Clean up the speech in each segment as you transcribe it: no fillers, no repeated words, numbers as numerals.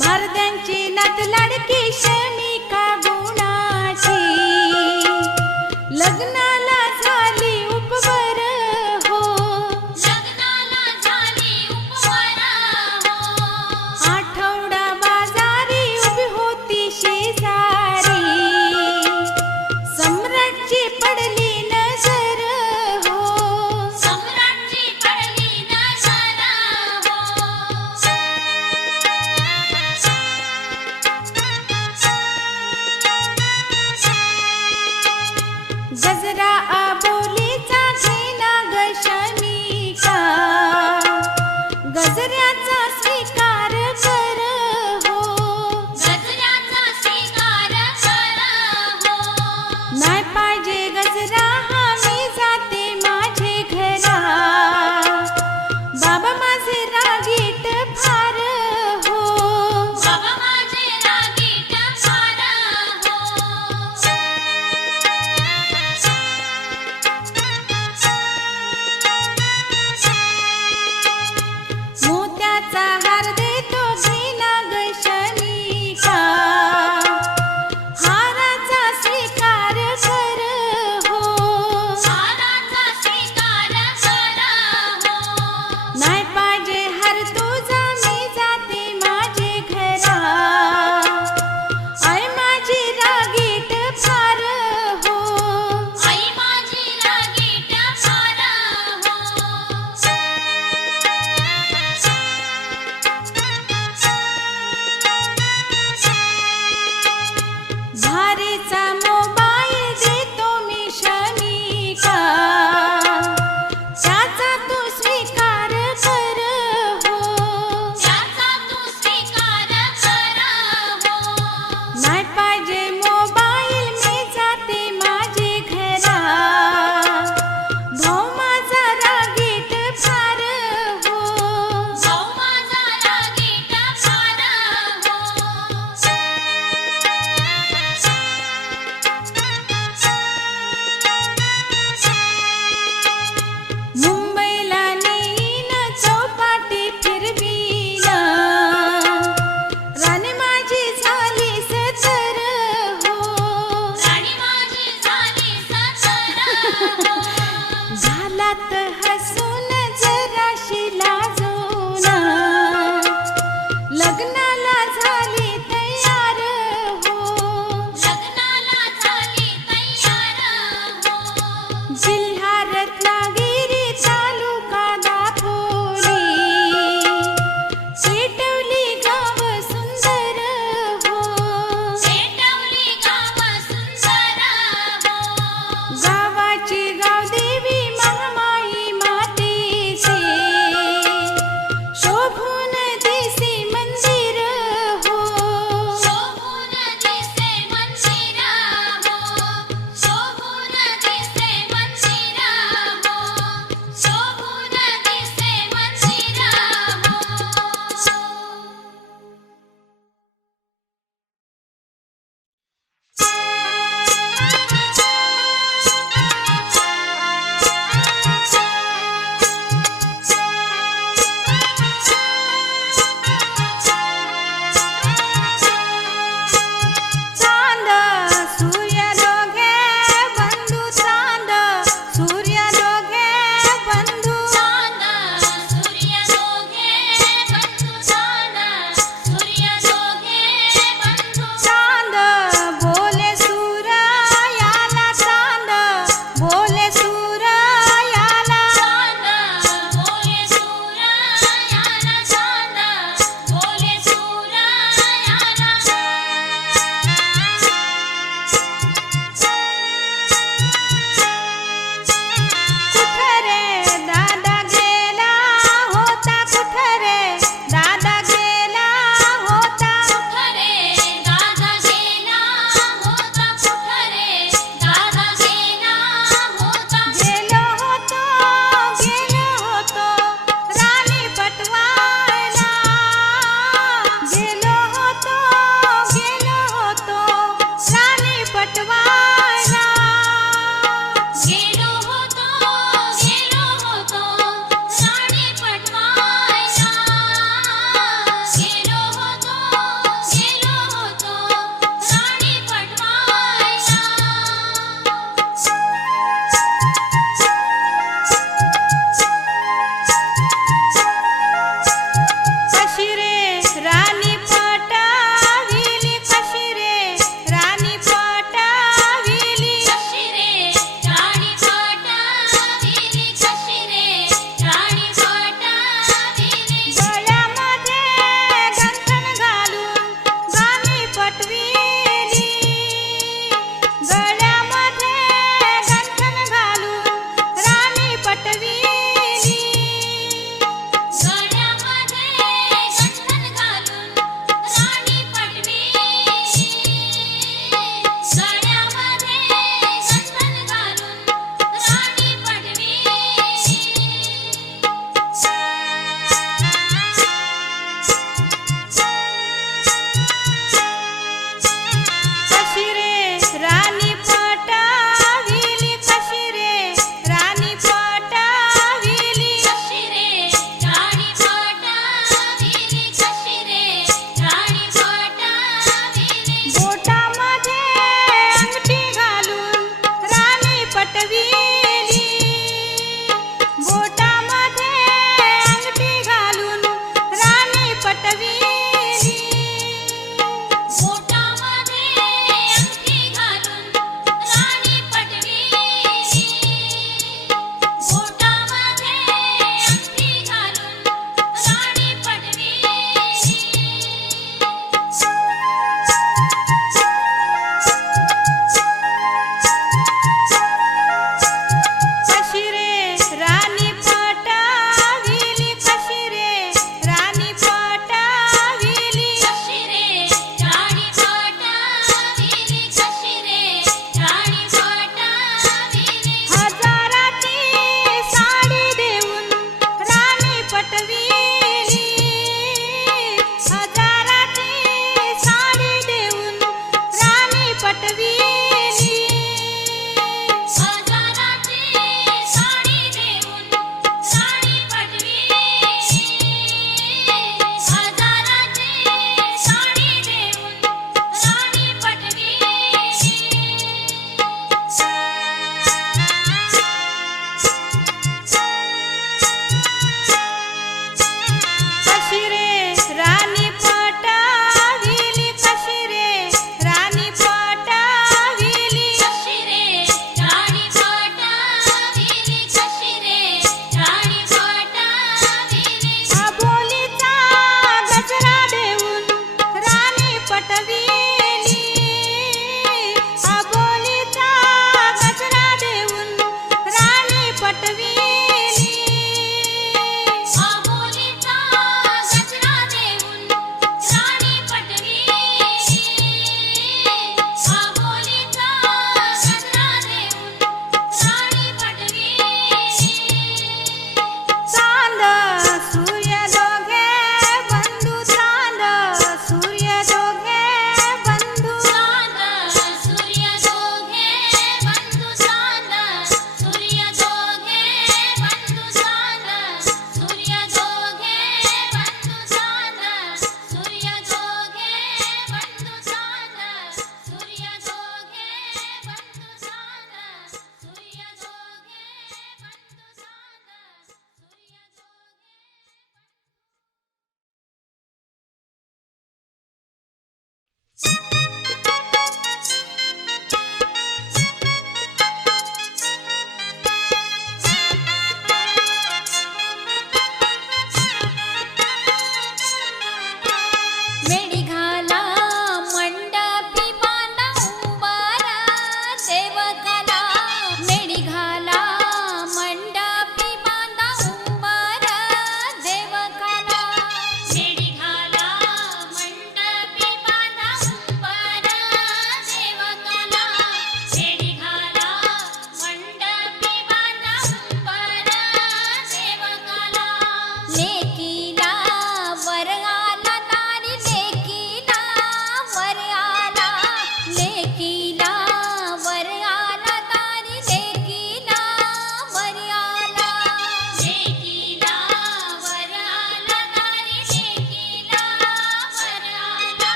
भारद्यांची नात लाडकी शमिका गुणाची, लग्नाला झाली उपवर हो, लग्नाला झाली उपवर हो. आठवडा बाजारी उभी होती शेजारी, सम्राटची पडली नजर हो, सम्राटची पडली नजर हो. गजरा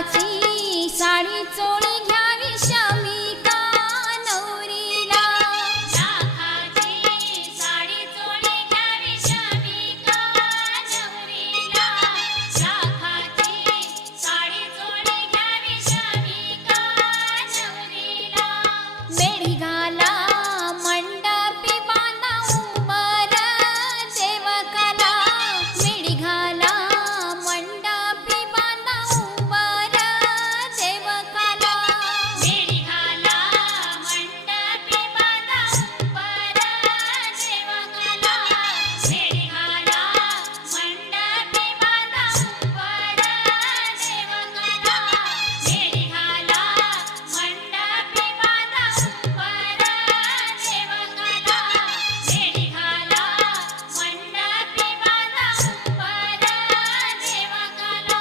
लाखाची साडी चोळी घ्यावी शमिका नवरीला लाखाची साडी चोळी घ्यावी शमिका नवरीला लाखाची साडी चोळी घ्यावी शमिका नवरीला मेढी घाला मंडपी बांधा उंबर सेवकाला मेढी घाला मंडपी बांधा उंबर सेवकाला मेढी घाला मंडपी बांधा उंबर सेवकाला मेढी घाला मंडपी बांधा उंबर सेवकाला मेढी घाला मंडपी बांधा उंबर सेवकाला मेढी घाला मंडपी बांधा उंबर सेवकाला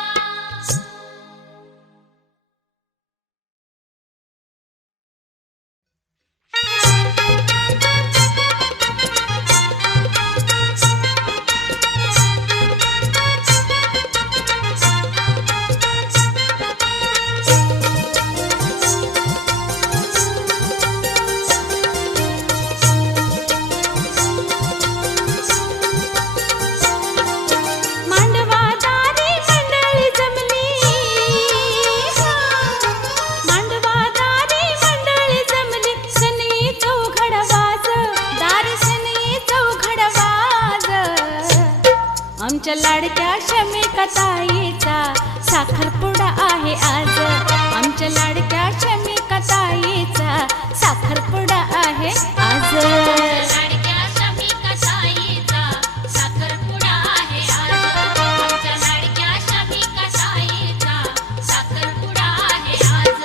मांडवादारी मंडळी जमली मांडवादारी मंडळी जमली सनी चौघड वाज दार सनी चौघड वाज आमच्या लाडक्या शमिका ताईचा साखरपुडा आहे आज आमच्या लाडक्या शमिका ताईचा साखरपुडा आहे आज लाडक्या शमिका ताईचा साखरपुडा आहे आज आमच्या लाडक्या शमिका ताईचा साखरपुडा आहे आज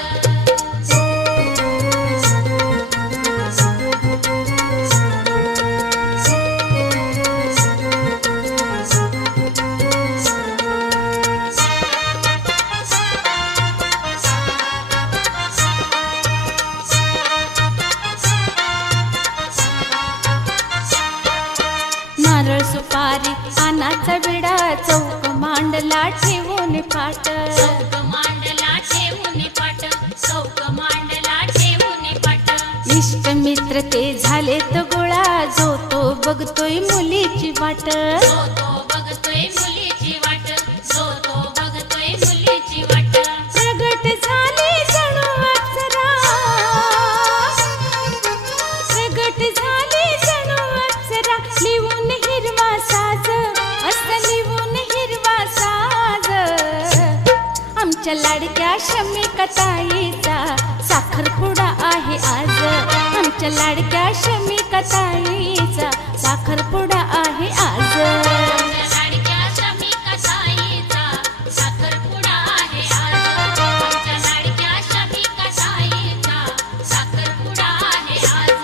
नारळ सुपारी पानाचा विडा चौक मांडला ठेवून पाट चौक मांडला ठेवून पाट चौक मांडला ठेवून पाट इष्ट मित्र ते झालेत गोळा जो तो बघतोय मुलीची वाट जो तो बघतोय मुलीची वाट जो तो बघतोय मुलीची वाट प्रगट झाली जणू अप्सरा प्रगट झाली जणू अप्सरा लिहून हिरवा साज असं लिहून हिरवा साज आमच्या लाडक्या शमिका ताईचा साखरपुडा आहे आज आमच्या लाडक्या शमिका ताईचा साखरपुडा आहे आज लाडक्या शमिका ताईचा साखरपुडा आहे आज आमच्या लाडक्या शमिका ताईचा साखरपुडा आहे आज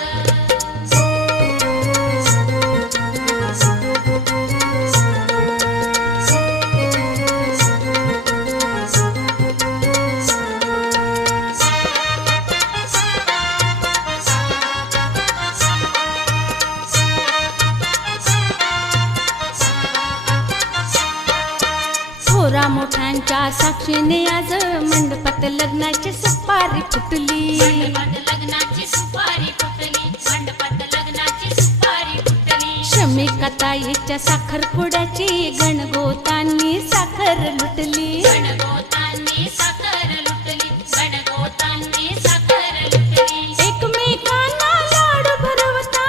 थोरा मोठ्यांच्या साक्षीने आज मंडपात लग्नाची सुपारी फुटली मंडपात लग्नाची सुपारी फुटली मंडपात लग्नाची सुपारी फुटली शमिका ताईच्या साखरपुड्याची गणगोतांनी साखर लुटली गणगोतांनी साखर लुटली गणगोतांनी साखर लुटली एकमेकांना लाडू भरवता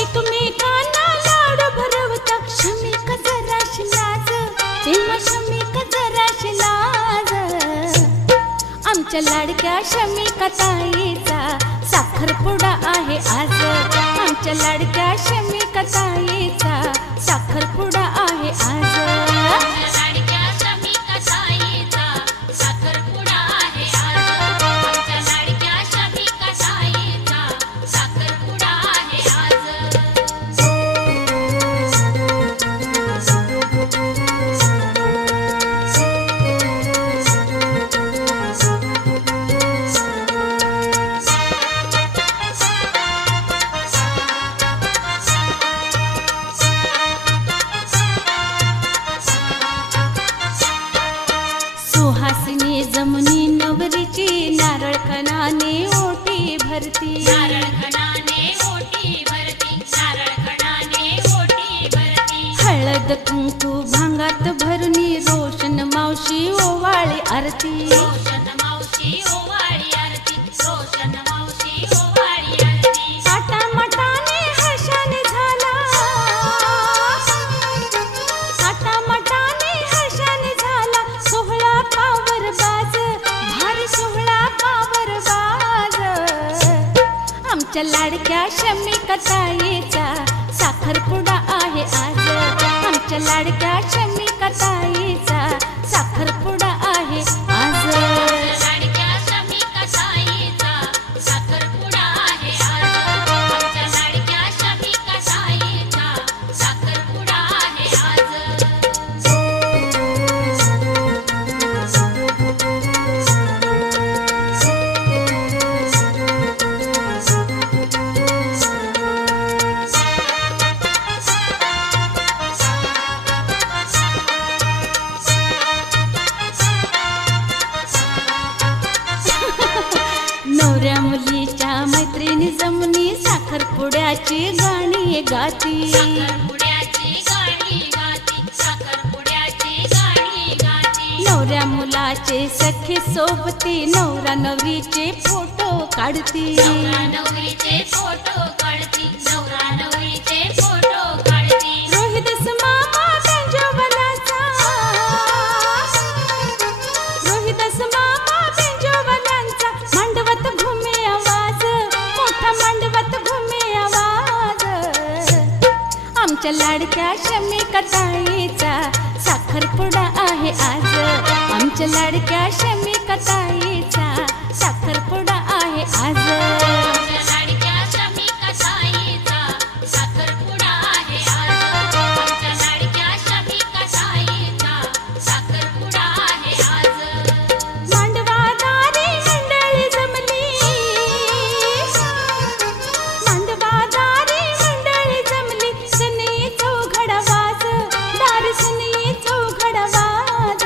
एकमेकांना लाडू भरवता शमिका जराशी लाज तेव्हा शमिका जराशी लाज आमच्या लाडक्या शमिका ताईचा साखरपुडा आहे आज आमच्या लाडक्या शमिका ताईचा साखरपुडा आहे आज लाडक्या शमिका ताईचा साखरपुडा आहे आज आमच्या लाडक्या शमिका ताईचा साखरपुडा आहे आज सुहासिनी जमुनी नवरीची नारळ खणाने ओटी भरती. नारळ खणाने ओटी भरती, नारळ खणाने ओटी भरती. हळद कुंकू भांगात भरुनी रोशन मावशी ओवाळी आरती. रोशन मावशी ओवाळी आरती, रोशन मावशी ओवाळी आरती. थाटामाटाने हर्षाने झाला, थाटामाटाने हर्षाने झाला सोहळा पावर बाज, भारी सोहळा पावर बाज. आमच्या लाडक्या शमिका ताईचा साखरपुडा आहे आज. आमच्या लाडक्या शमिका ताईचा साखरपुडा आहे आज. लाडक्या शमिका ताईचा साखरपुडा आहे आज. आमच्या लाडक्या शमिका ताईचा साखरपुडा आहे आज. नवऱ्या मुलीच्या मैत्रिणी जमुनी साखरपुड्याची गाणी गाती. साखरपुड्याची गाणी गाती, साखरपुड्याची गाणी गाती. नवऱ्या मुलाचे सखे सोबती नवरा नवरीचे फोटो काढती. नवरा नवरीचे फोटो काढती, नवरा नवरीचे फोटो काढती. रोहिदास मामा बेंजोवलाचा, रोहिदास मामा बेंजोवलांचा मांडवत घुमे आवाज, मोठा मांडवत घुमे आवाज. आमच्या लाडक्या शमिका ताईचा साखरपुडा आहे आज. आमच्या लाडक्या शमिका ताईचा साखरपुडा आहे आज. आमच्या लाडक्या शमिका ताईचा साखरपुडा आहे आज. आमच्या लाडक्या शमिका ताईचा साखरपुडा आहे आज. मांडवादारी मंडळी जमली, मांडवादारी मंडळी जमली. सनई चौघड वाज, दार सनई चौघड वाज.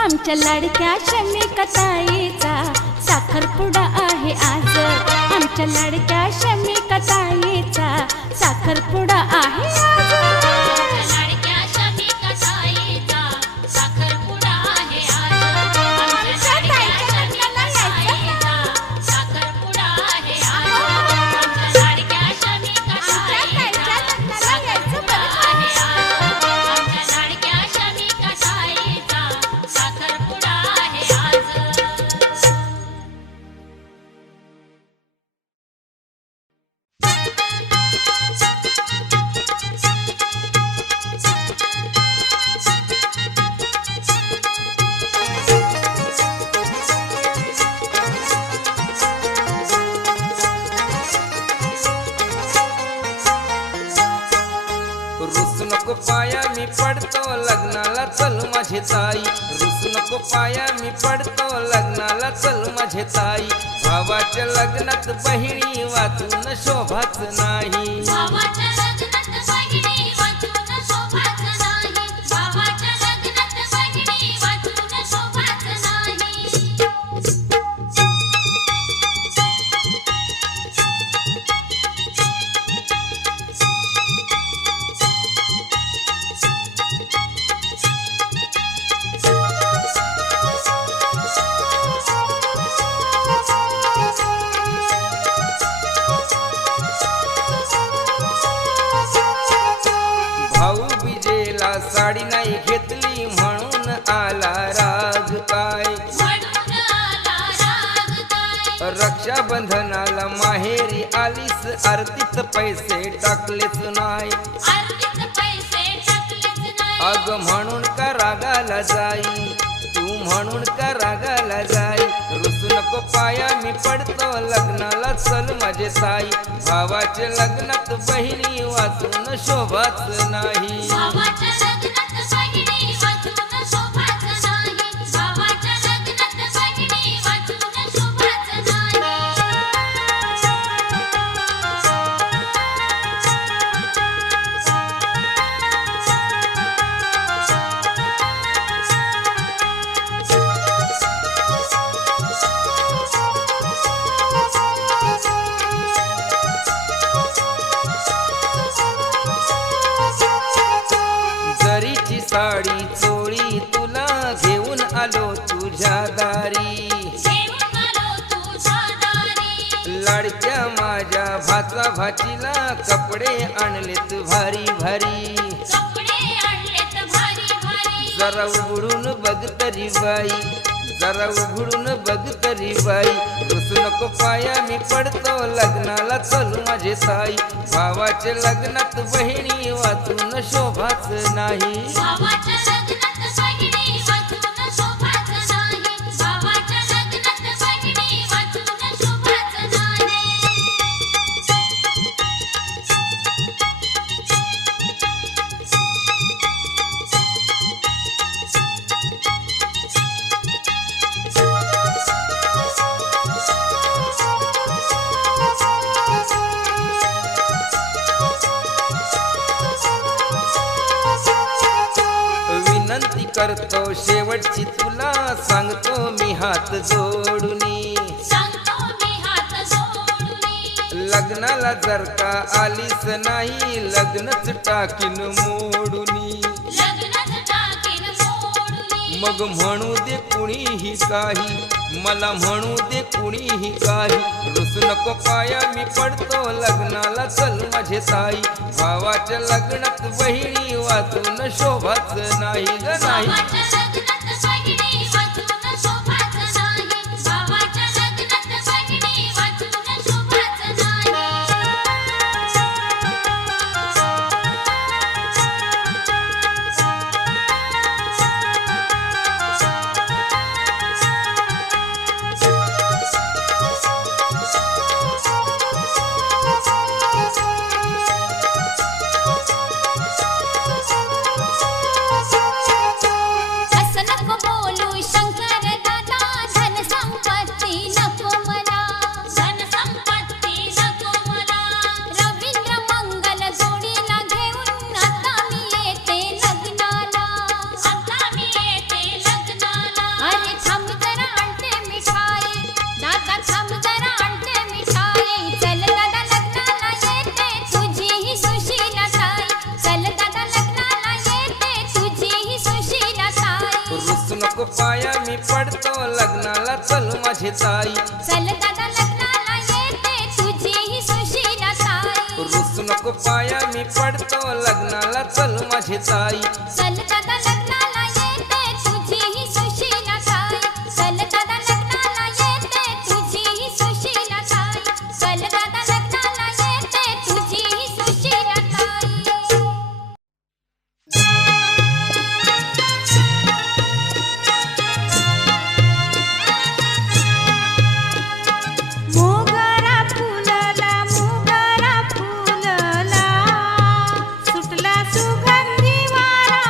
आमच्या लाडक्या शमिका ताईचा साखरपुडा आहे आज. आमच्या लाडक्या शमिका ताईचा साखरपुडा आहे आज. लाडक्या शमिका ताईचा साखरपुडा आहे आज. आमच्या लाडक्या शमिका ताईचा साखरपुडा आहे आज. आमच्या लाडक्या शमिका ताईचा साखरपुडा आहे आज. आमच्या लाडक्या शमिका ताईचा साखरपुडा आहे आज. रुसू नको पाया मी पडतो लग्नाला चल माझे ताई. रुसू नको पाया मी पडतो लग्नाला चल माझे ताई. भावाच्या लग्नात बहिणी वाचून शोभाच नाही. भावाच्या लग्नात बहिणी वाचून शोभाच नाही. भावाच्या लग्नात बहिणी वाचून शोभाच नाही. भाऊ बिजेला साडी नाही घेतली म्हणून आला राग काय. म्हणून आला राग काय. रक्षाबंधनाला माहेरी आलीस आरतीत पैसे टाकलेच नाही. आरतीत पैसे टाकलेच नाही. अग म्हणून का रागाला जाई, तू म्हणून का रागाला जाई. रुसू नको पाया मी पडतो लग्नाला चल माझे ताई. भावाच्या लग्नात बहिणी वाचून शोभाच नाही. भावाच्या लग्नात बहिणी वाचून शोभाच नाही. भावाच्या लग्नात बहिणी वाचून शोभाच नाही. दिवाळी चोळी तुला घेऊन आलो तुझ्या दारी घेऊन आलो तुझ्या दारी लाडक्या माझ्या भाचा भाचीला कपडे आणलेत भारी भारी कपडे आणलेत भारी भारी जरा उघडून बघ तरी बाई जरा उघडून बघ तरी बाई रुसू नको पाया मी पडतो लग्नाला चल माझे ताई भावाच्या लग्नात बहिणी वाचून शोभाच नाही भावाच्या लग्नात बहिणी वाचून शोभाच नाही भावाच्या लग्नात बहिणी वाचून शोभाच नाही विनंती करतो शेवटची तुला सांगतो मी हात जोडूनी सांगतो मी हात जोडून लग्नाला जर का आलीस नाही लग्नच टाकीन मोडूनी लग्नात टाकीन मोडून मग म्हणू दे कुणीही काही मला म्हणू दे कुणीही काही रुसू नको पाया मी पडतो लग्नाला चल माझे ताई भावाच्या लग्नात बहिणी वाचून शोभाच नाही ग नाही भावाच्या लग्नात बहिणी वाचून शोभाच नाही भावाच्या लग्नात बहिणी वाचून शोभाच नाही असं नको बोलू शंकर दादा धन संपत्ती नको मला धन संपत्ती नको मला रवींद्र मंगल जोडीला घेऊन आता मी येते लग्नाला आता मी येते लग्नाला अरे थांब जरा आणते मिठाई दादा थांब जरा आणते मिठाई चल दादा लग्नाला येते तुझी ही सुशीला ताई चल दादा लग्नाला येते तुझी ही सुशीला ताई रुसू नको पाया मी पडतो लग्नाला चल माझे ताई चल दादा लग्नाला येते तुझी ही सुशीला ताई रुसू नको पाया मी पडतो लग्नाला चल माझे ताई चल दादा लग्नाला येते तुझी ही सुशीला ताई चल दादा लग्नाला येते तुझी ही सुशीला ताई चल दादा लग्नाला येते तुझी ही सुशीला ताई मोगरा फुलला सुटला सुगंधी वारा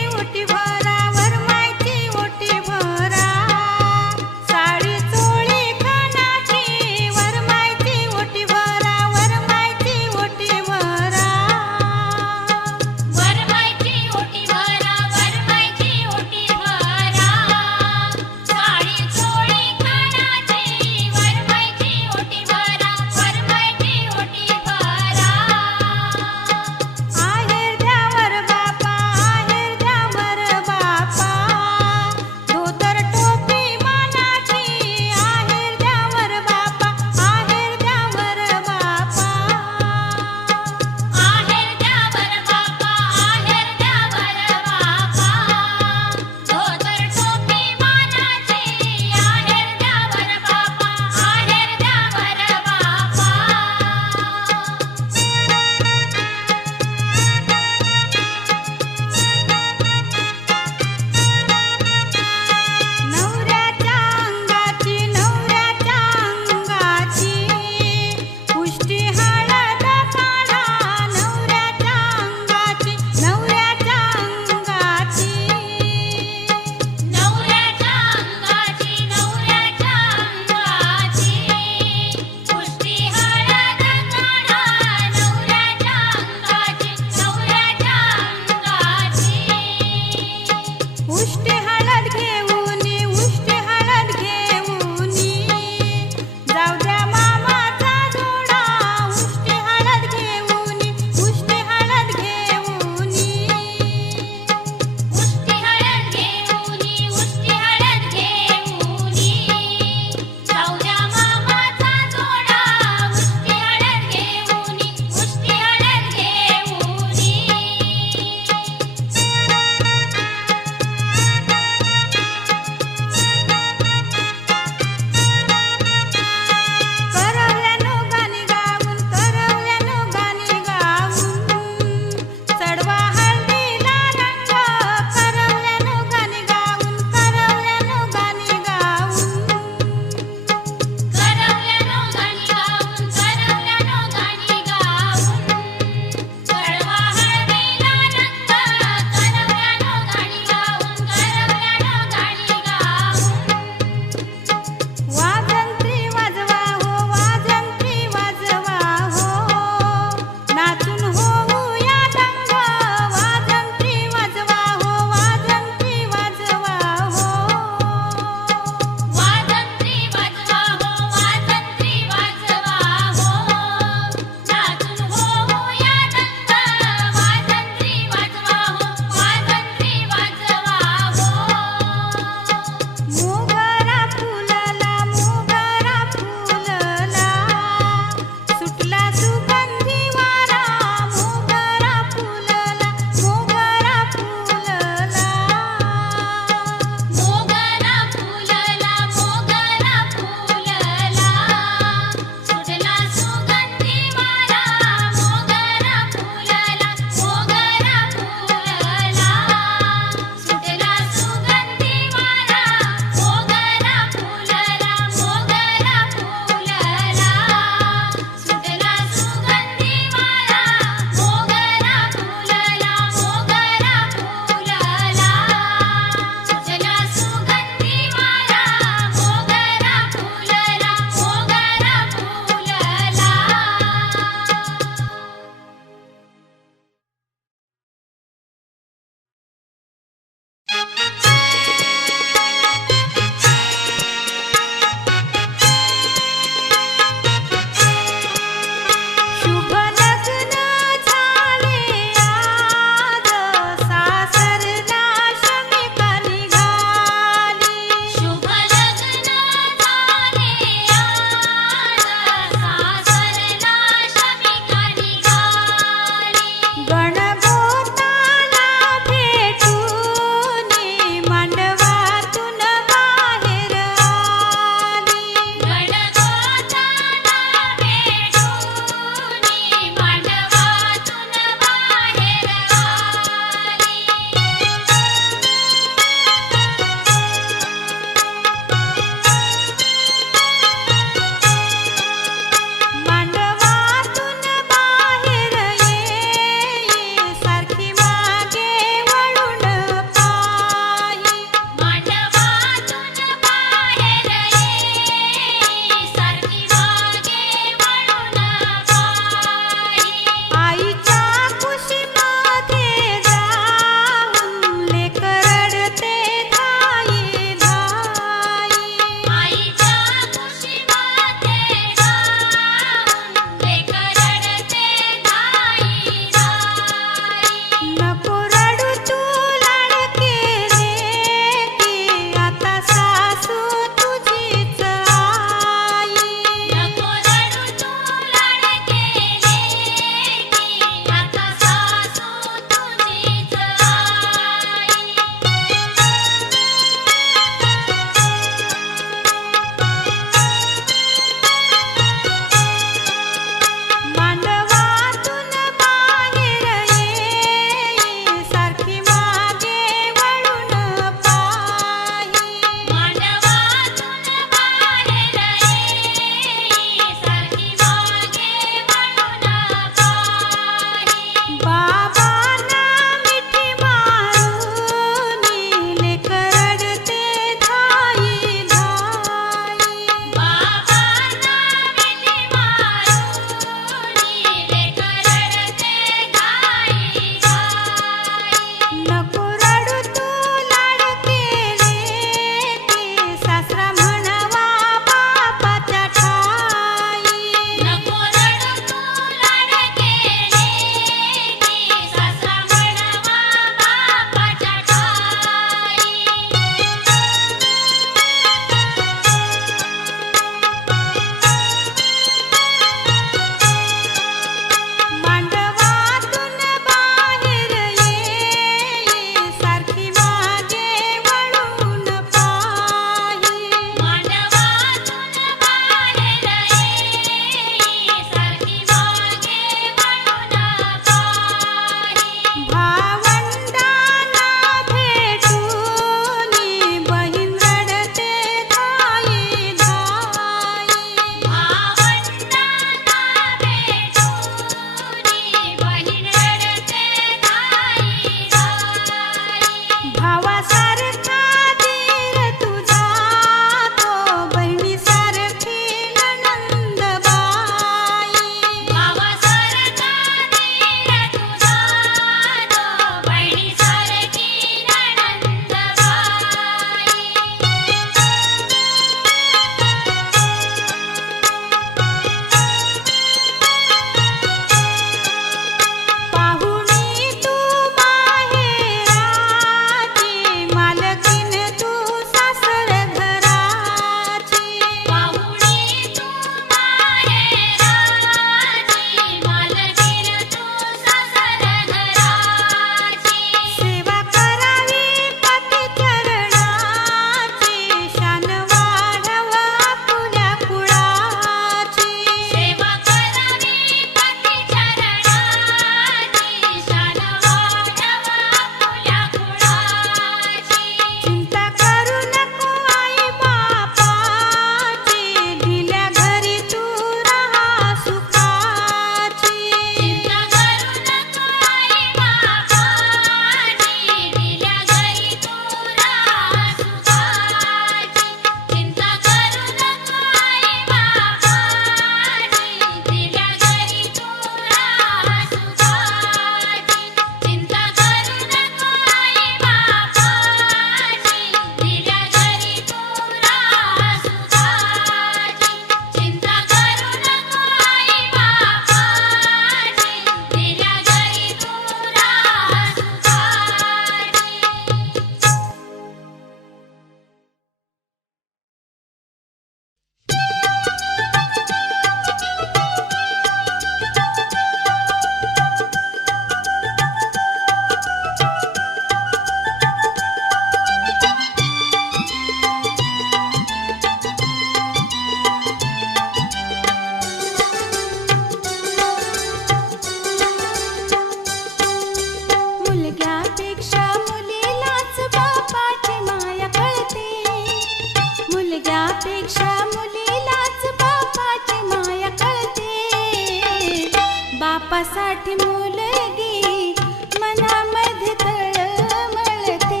बापासाठी मुलगी मनामध्ये तळमळते,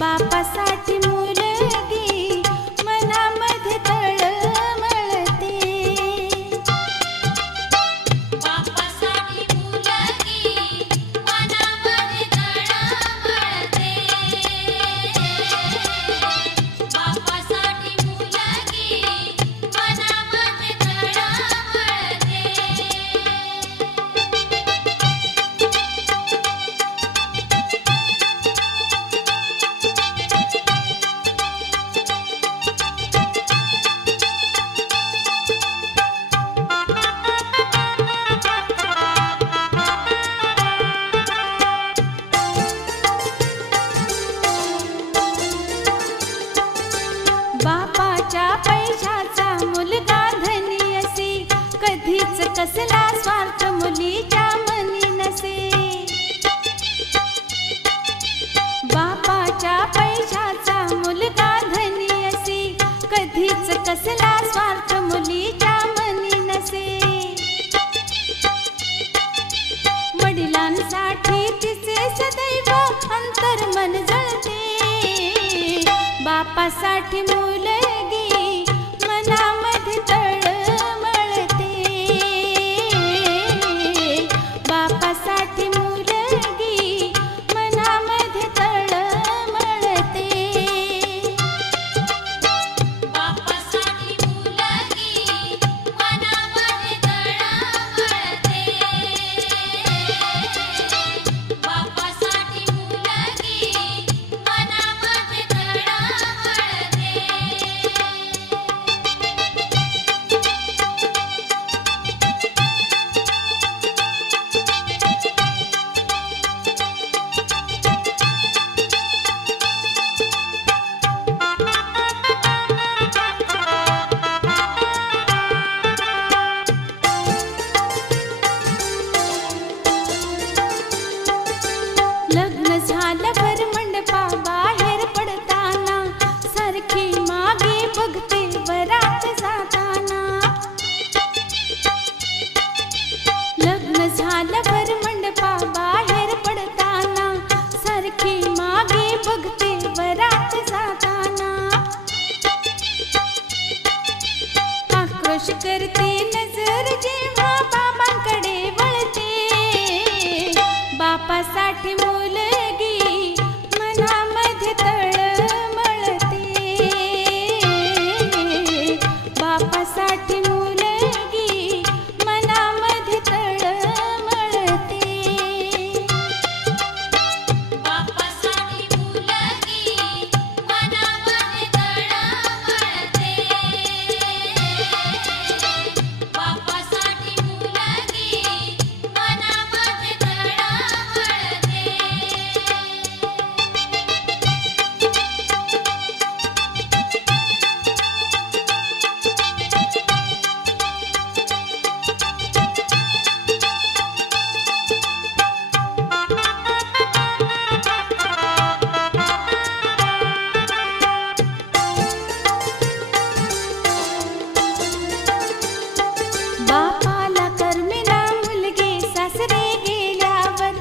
बापासाठी मुलगी मनामध्ये तळमळते, बापासाठी मुलगी मनामध्ये तळमळते, बापासाठी मुलगी मनामध्ये तळमळते. बापाच्या पैशाचा मुलगा धनी असे, कधीच कसला स्वार्थ मुलीच्या मनी नसे. बापाच्या पैशाचा मुलगा धनी असे, कधीच कसला स्वार्थ मुलीच्या मनी नसे. वडिलांसाठी तिचे सदैव अंतर्मन जळते, बापासाठी मुलगी मनामध्ये तळमळते, बापासाठी मुलगी मनामध्ये तळमळते, बापासाठी मुलगी मनामध्ये तळमळते, बापासाठी मुलगी मनामध्ये तळमळते. लग्न झाल्यावर मंडपाबाहेर पडताना सारखी मागे बघते वरात जाताना. लग्न झाल्यावर मंडपाबाहेर पडताना सारखी मागे बघते वरात जाताना. आक्रोश करते नजर जेव्हा बाबांकडे वळते, बापासाठी मुलगी मनामध्ये तळमळते, बापासाठी मुलगी मनामध्ये तळमळते, बापासाठी मुलगी मनामध्ये तळमळते, बापासाठी मुलगी मनामध्ये तळमळते. बापाला करमेना मुलगी सासरे गेल्यावर,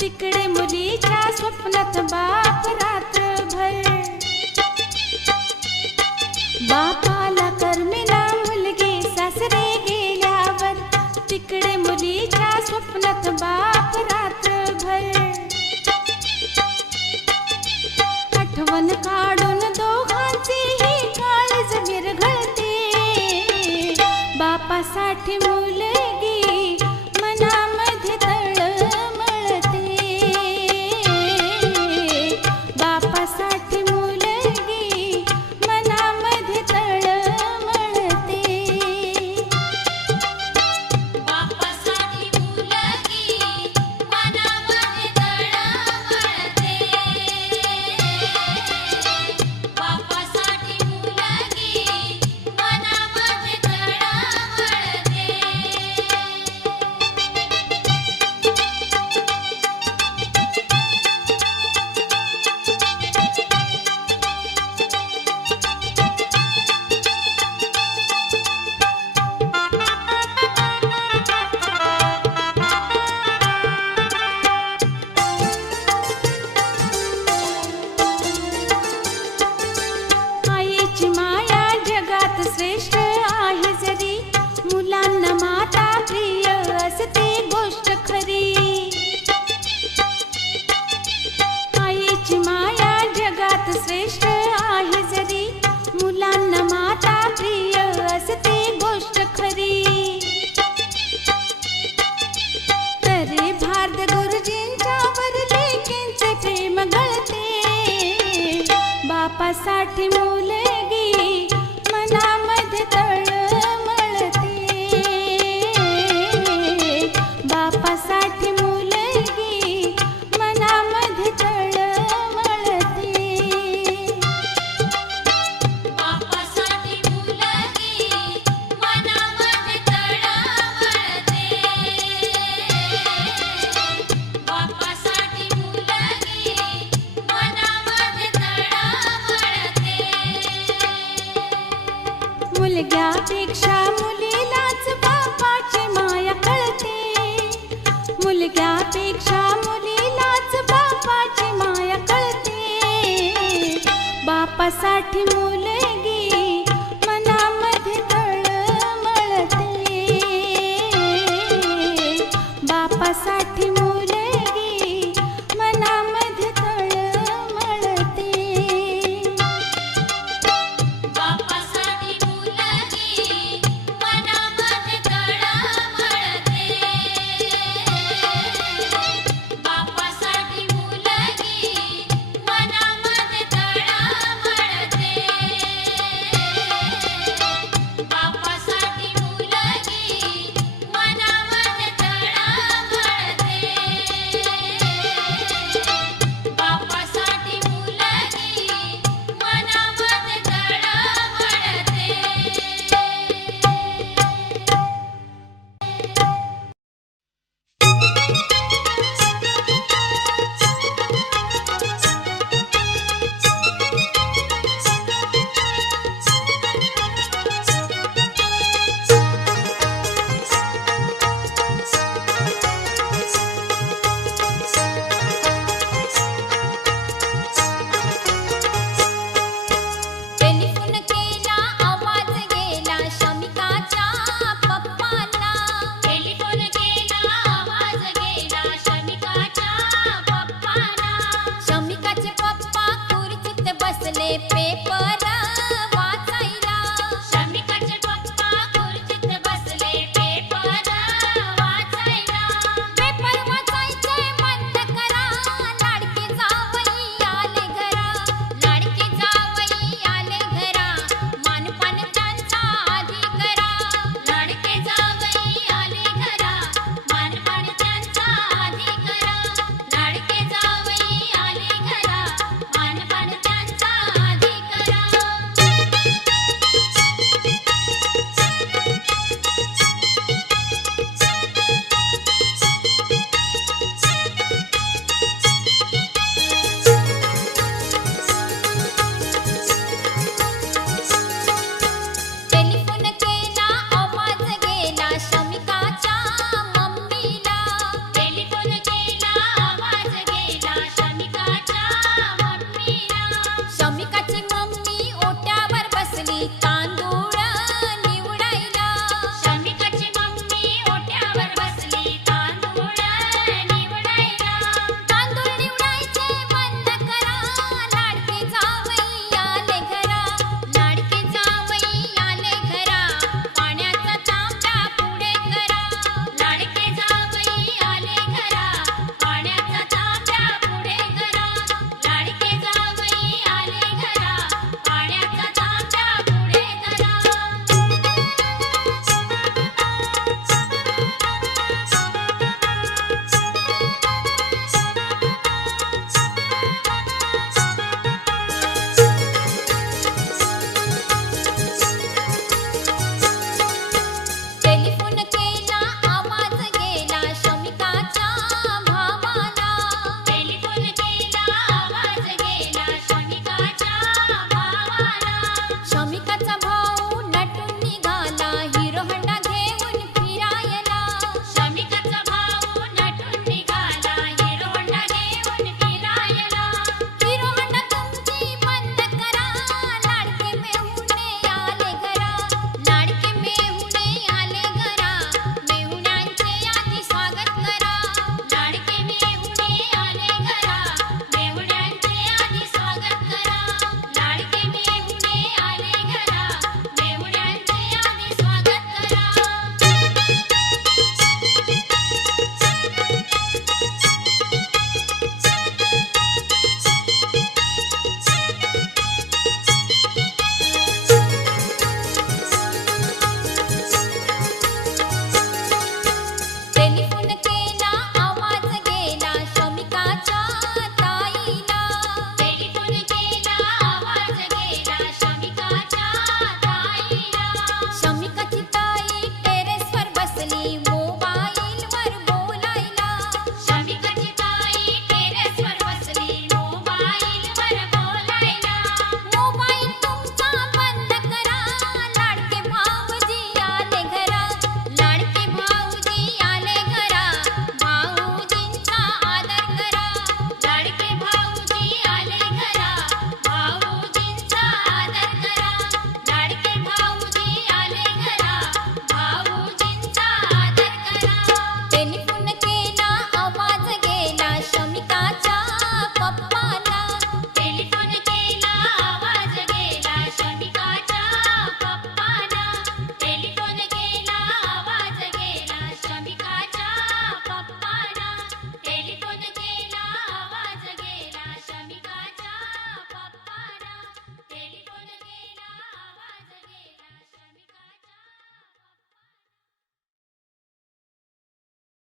तिकडे मुलीच्या स्वप्नात बाप रात्रभर. बापाला करमेना मुलगी सासरे गेल्यावर, तिकडे मुलीच्या स्वप्नात बाप रात्रभर. आठवण काढून दोघांचीही काळज विरघळते, बापासाठी मुलगी मनामध्ये तळमळते, बापासाठी मुलगी मनामध्ये तळमळते, बापासाठी भारत गुरुजींच्या वर लेकींचे प्रेम गळते बापासाठी मुलगी मनामध्ये तळमळते बापासाठी मुलगी मनामध्ये तळमळते बापासाठी मुलगी मनामध्ये तळमळते बापासाठी मुलगी मनामध्ये तळमळते मुलग्यापेक्षा मुलीलाच बापाची माया कळते मुलग्यापेक्षा मुलीलाच बापाची माया कळते बापासाठी मुलगी मनामध्ये तळमळते बापासाठी मुलगी मनामध्ये तळमळते बापासाठी मुलगी मनामध्ये तळमळते बापासाठी मुलगी मनामध्ये तळमळते बापासाठी मुलगी मनामध्ये तळमळते बापासाठी मुलगी मनामध्ये टेलिफोन केला आवाज गेला शमिकाच्या पप्पांना टेलिफोन केला आवाज गेला शमिकाच्या पप्पांना शमिकाचे पप्पा खुर्चीत बसले पेपर